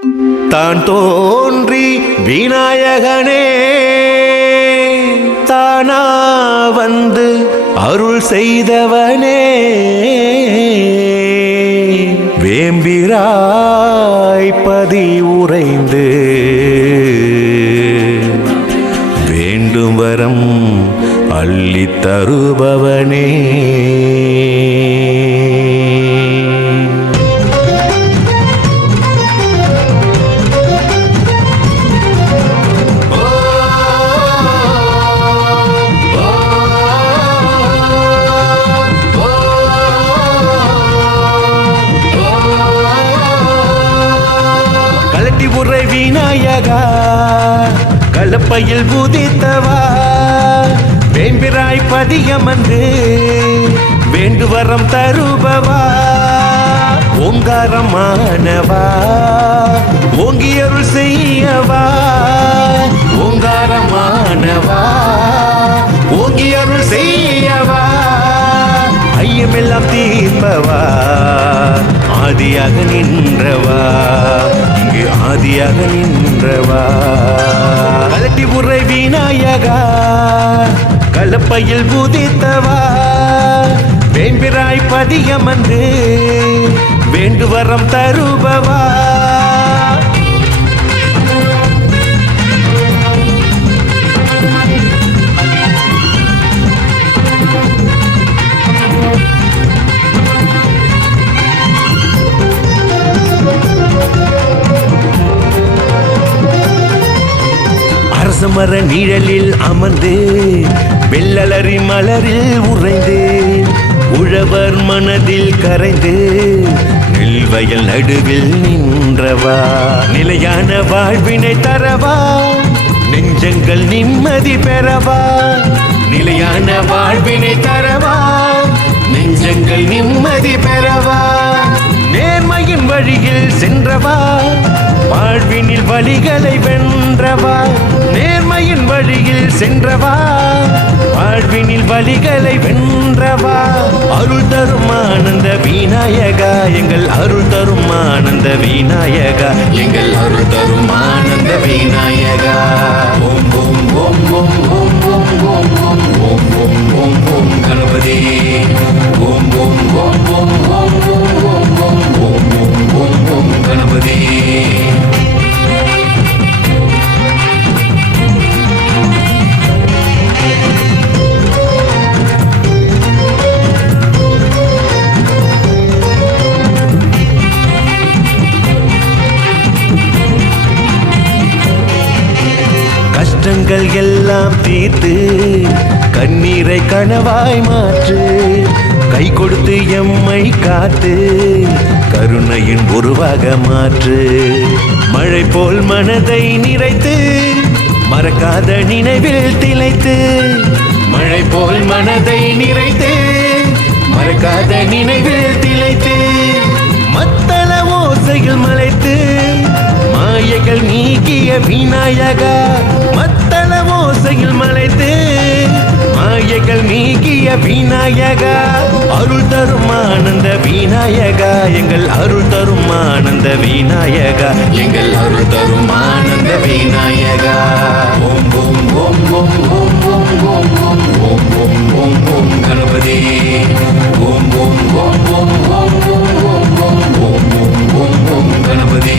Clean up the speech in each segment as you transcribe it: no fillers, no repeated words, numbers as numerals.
தான் தோன்றி விநாயகனே தானா வந்து அருள் செய்தவனே வேம்பிராய் பதி உறைந்து வேண்டும் வரம் அள்ளி தருபவனே உரை விநாயகா கலப்பையில் உதித்தவா வேம்பிராய் பதியமந்து வேண்டுவரம் தருபவா ஓங்காரமானவா ஓங்கியருள் செய்யவா ஓங்காரமானவா ஓங்கியருள் செய்யவா ஐயமெல்லாம் தீர்ப்பவா ஆதியாக நின்றவா இங்கு ஆதியாக நின்றவா கலட்டி உரை விநாயகா கலப்பையில் உதித்தவா வேம்பிராய் பதியமந்து வேண்டுவரம் தருபவா அரசமர நிழலில் அமர்ந்து வெள்ளலரி மலரில் உறைந்து உழவர் மனதில் கரைந்து நெல்வயல் நடுவில் நின்றவா நிலையான வாழ்வினை தரவா நெஞ்சங்கள் நிம்மதி பெறவா நிலையான வாழ்வினை தரவா நெஞ்சங்கள் நிம்மதி பெறவா நேர்மையின் வழியில் சென்றவா வாழ்வினில் வழிகளை வென்றவா நேர்மையின் வழியில் சென்றவா வாழ்வினில் வழிகளை வென்றவா அருள் தரும் ஆனந்த விநாயகா எங்கள் அருள் தரும் ஆனந்த விநாயகா எங்கள் அருள் தரும் ஆனந்த விநாயகா ஓம் ஓம் ஓம் ஓம் ஓம் ஓம் ஓம் ஓம் ஓம் ஓம் ஓம் ஓம் கணபதி ஓம் ஓம் ஓம் ஓம் ஓம் ஓம் ஓம் ஓம் ஓம் ஓம் ஓம் ஓம் கணபதி கஷ்டங்கள் எல்லாம் தீர்த்து கண்ணீரை கனவாய் மாற்று கை கொடுத்து எம்மை காத்து கருணையின் உருவாக மாற்று மழை போல் மனதை நிறைத்து மறக்காத நினைவில் திளைத்து மழை போல் மனதை நிறைத்து மறக்காத நினைவில் திளைத்து மத்தள ஓசையில் மலைத்து மாயைகள் நீக்கிய விநாயகா மத்தள ஓசையில் மலைத்து மாயைகள் நீக்கிய விநாயகா அருள் தரும் ஆனந்த விநாயகா எங்கள் அருள் தரும் ஆனந்த விநாயகா எங்கள் அருள் தரும் ஆனந்த விநாயகா ஓம் ஓம் ஓம் ஓம் ஓம் ஓம் ஓம் ஓம் ஓம் ஓம் ஓம் ஓம் கணபதி ஓம் ஓம் ஓம் ஓம் ஓம் ஓம் ஓம் ஓம் ஓம் ஓம் ஓம் ஓம் கணபதி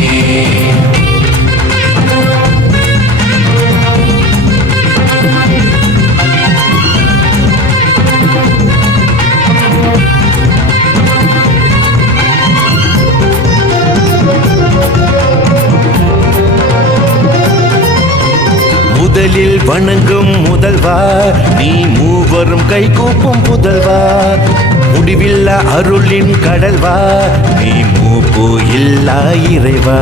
முதலில் வணங்கும் முதல்வா நீ மூவரும் கை கூப்பும் புதல்வா முடிவில்லா அருளின் கடல்வா நீ மூப்பு இல்லா இறைவா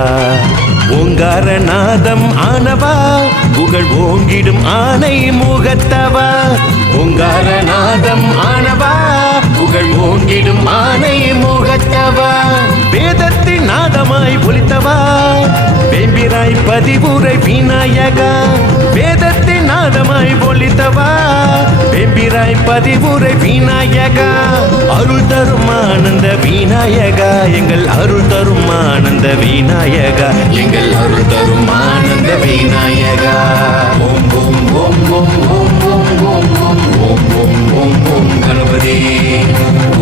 ஓங்கார நாதம் ஆனவா புகழ் ஓங்கிடும் ஆனை முகத்தவா ஓங்கார நாதம் ஆனவா புகழ் ஓங்கிடும் ஆனை முகத்தவா வேதத்தின் நாதமாய் ஒலித்தவா வேம்பிராய் பதிவுரை விநாயகா வேதத்தின் நாதமாய் ஒலித்தவா வேம்பிராய் பதிவுரை விநாயகா அருள் தரும் ஆனந்த விநாயகா எங்கள் அருள் தரும் ஆனந்த விநாயகா எங்கள் அருள் தரும் ஆனந்த விநாயகா ஓம் ஓம் ஓம் ஓம் ஓம் ஓம் ஓம் ஓம் ஓம் ஓம் ஓம் ஓம் கணபதி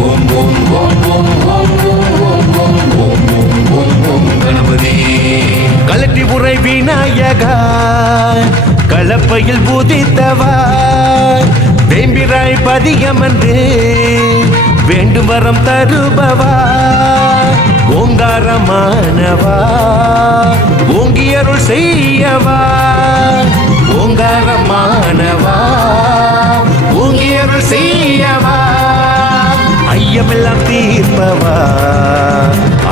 ஓம் ஓம் ஓம் ஓம் ஓம் ஓம் ஓம் ஓம் ஓம் ஓம் ஓம் ஓம் கணபதி கலட்டி உரை விநாயகா கலப்பையில் பூதித்தவா வேம்பிராய் பதியமன்று வேண்டும் வரம் தருபவா ஓங்காரமானவா ஓங்கியருள் செய்யவா ஓங்காரமானவா ஓங்கியருள் செய்யவா ஐயமெல்லாம் தீர்ப்பவா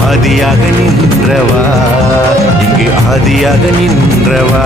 ஆதியாக நின்றவா இங்கு ஆதியாக நின்றவா